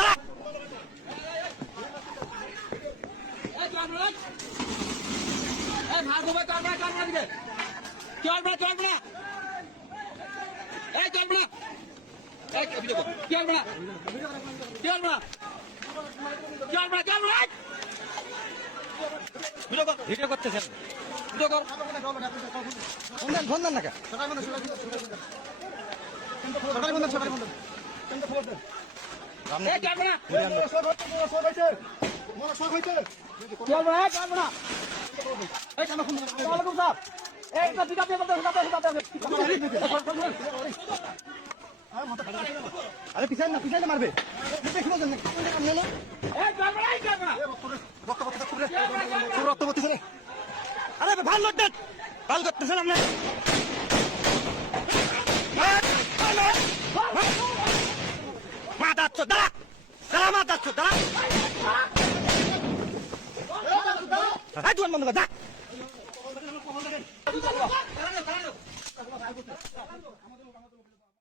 দাঁড়া। ভিডিও করতেছেন, ভিডিও কর, ফোন দেন না কে? আরে পিছাই না মারবে। রক্ত পড়তেছে রে। আরে ভাল লড়তেন, ভাল করতেছেন আপনি। মা যাচ্ছ দাঁড়া, দাঁড়া মা যাচ্ছ দাঁড়া। বন্ধ কর, যা।